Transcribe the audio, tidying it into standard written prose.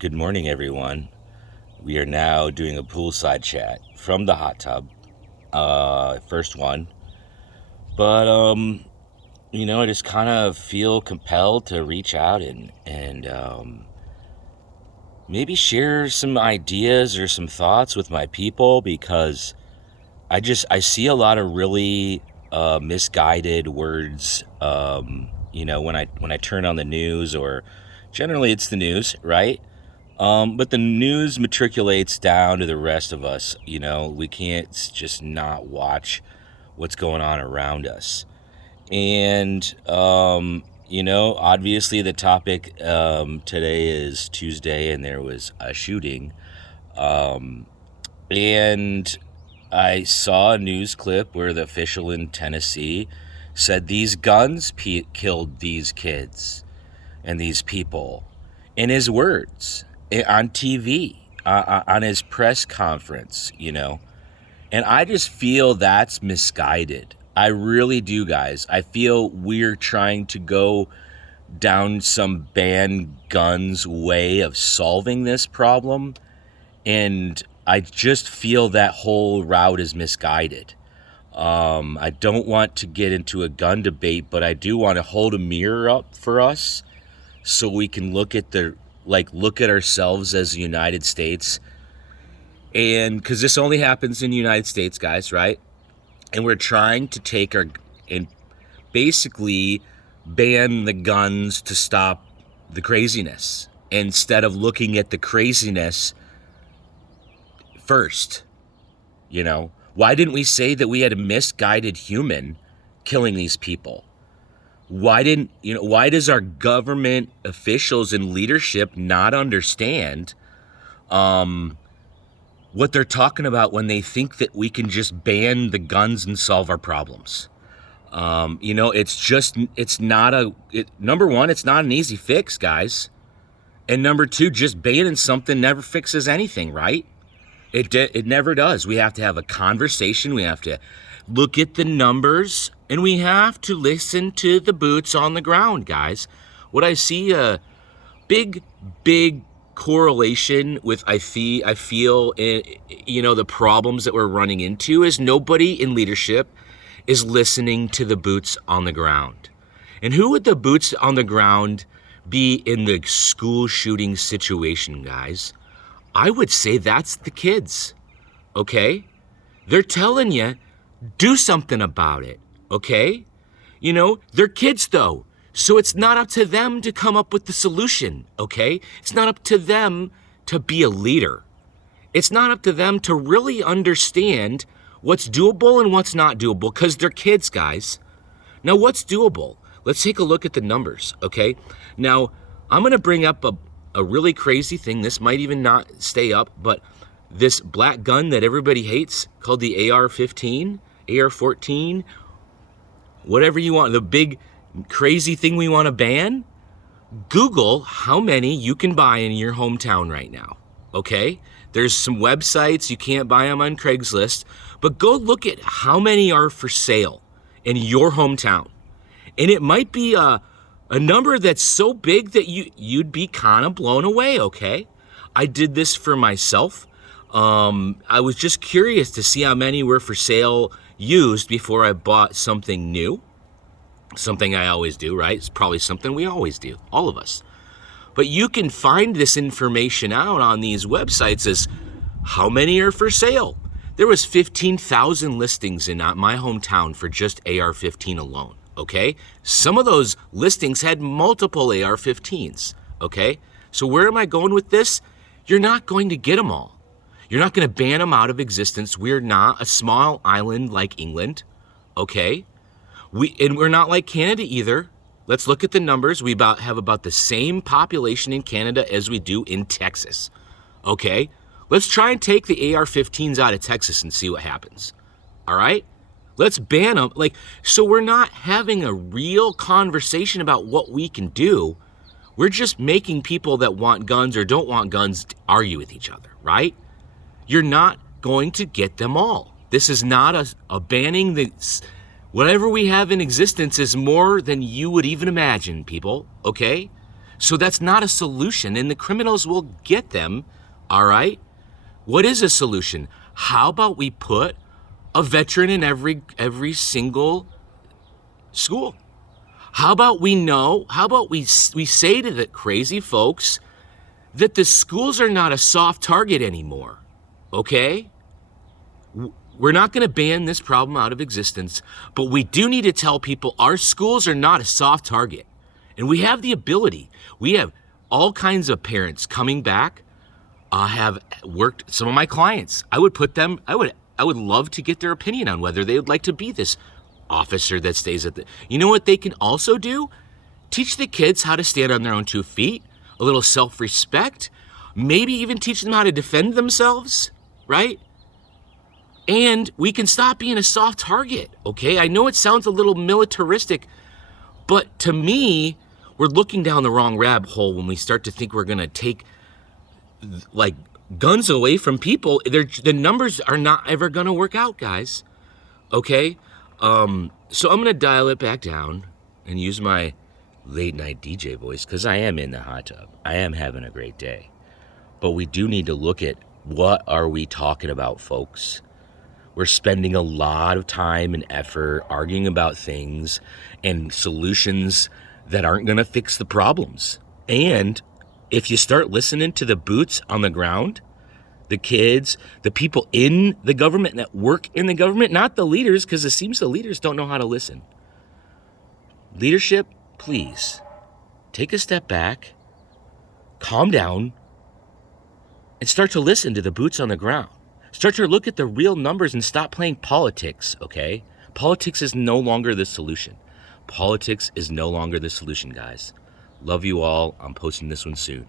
Good morning, everyone. We are now doing a poolside chat from the hot tub. First one. But, I just kind of feel compelled to reach out and maybe share some ideas or some thoughts with my people because I see a lot of really misguided words, when I turn on the news, or generally it's the news, right? But the news matriculates down to the rest of us. We can't just not watch what's going on around us. And, obviously the topic today is Tuesday, and there was a shooting. And I saw a news clip where the official in Tennessee said these guns killed these kids and these people, in his words, on TV, on his press conference, And I just feel that's misguided. I really do, guys. I feel we're trying to go down some ban guns way of solving this problem. And I just feel that whole route is misguided. I don't want to get into a gun debate, but I do want to hold a mirror up for us so we can look at ourselves as the United States. And because this only happens in the United States, guys, right? And we're trying to and basically ban the guns to stop the craziness instead of looking at the craziness first. Why didn't we say that we had a misguided human killing these people? Why does our government officials and leadership not understand what they're talking about when they think that we can just ban the guns and solve our problems? Number one, it's not an easy fix, guys. And number two, just banning something never fixes anything, right? It never does. We have to have a conversation. We have to look at the numbers, and we have to listen to the boots on the ground, guys. What I see a big correlation with, I feel, the problems that we're running into is nobody in leadership is listening to the boots on the ground. And who would the boots on the ground be in the school shooting situation, guys? I would say that's the kids, okay? They're telling you, do something about it, okay? They're kids, though, so it's not up to them to come up with the solution, okay? It's not up to them to be a leader. It's not up to them to really understand what's doable and what's not doable, because they're kids, guys. Now, what's doable? Let's take a look at the numbers, okay? Now, I'm going to bring up a really crazy thing. This might even not stay up, but this black gun that everybody hates called the AR-15, AR-14, whatever you want, the big crazy thing we want to ban, Google how many you can buy in your hometown right now, okay? There's some websites, you can't buy them on Craigslist, but go look at how many are for sale in your hometown. And it might be a number that's so big that you'd be kind of blown away, okay? I did this for myself. I was just curious to see how many were for sale used before I bought something new. Something I always do, right? It's probably something we always do, all of us. But you can find this information out on these websites as how many are for sale. There was 15,000 listings in my hometown for just AR-15 alone, okay? Some of those listings had multiple AR-15s, okay? So where am I going with this? You're not going to get them all. You're not going to ban them out of existence. We're not a small island like England, okay? We're not like Canada either. Let's look at the numbers. We have about the same population in Canada as we do in Texas, okay? Let's try and take the AR-15s out of Texas and see what happens, all right? Let's ban them. So we're not having a real conversation about what we can do. We're just making people that want guns or don't want guns argue with each other, right? You're not going to get them all. This is not a banning. Whatever we have in existence is more than you would even imagine, people, okay? So that's not a solution, and the criminals will get them, all right? What is a solution? How about we put a veteran in every single school? How about we say to the crazy folks that the schools are not a soft target anymore, okay? We're not going to ban this problem out of existence, but we do need to tell people our schools are not a soft target. And we have the ability. We have all kinds of parents coming back. Have worked, some of my clients, I would love to get their opinion on whether they would like to be this officer that stays at the, you know what they can also do? Teach the kids how to stand on their own 2 feet, a little self-respect, maybe even teach them how to defend themselves, right? And we can stop being a soft target, okay? I know it sounds a little militaristic, but to me, we're looking down the wrong rabbit hole when we start to think we're gonna take like guns away from people. The numbers are not ever gonna work out, guys, okay? So I'm gonna dial it back down and use my late night DJ voice because I am in the hot tub. I am having a great day. But we do need to look at what are we talking about, folks? We're spending a lot of time and effort arguing about things and solutions that aren't gonna fix the problems. And if you start listening to the boots on the ground, the kids, the people in the government that work in the government, not the leaders, because it seems the leaders don't know how to listen. Leadership, please take a step back, calm down, and start to listen to the boots on the ground. Start to look at the real numbers and stop playing politics, okay? Politics is no longer the solution. Politics is no longer the solution, guys. Love you all. I'm posting this one soon.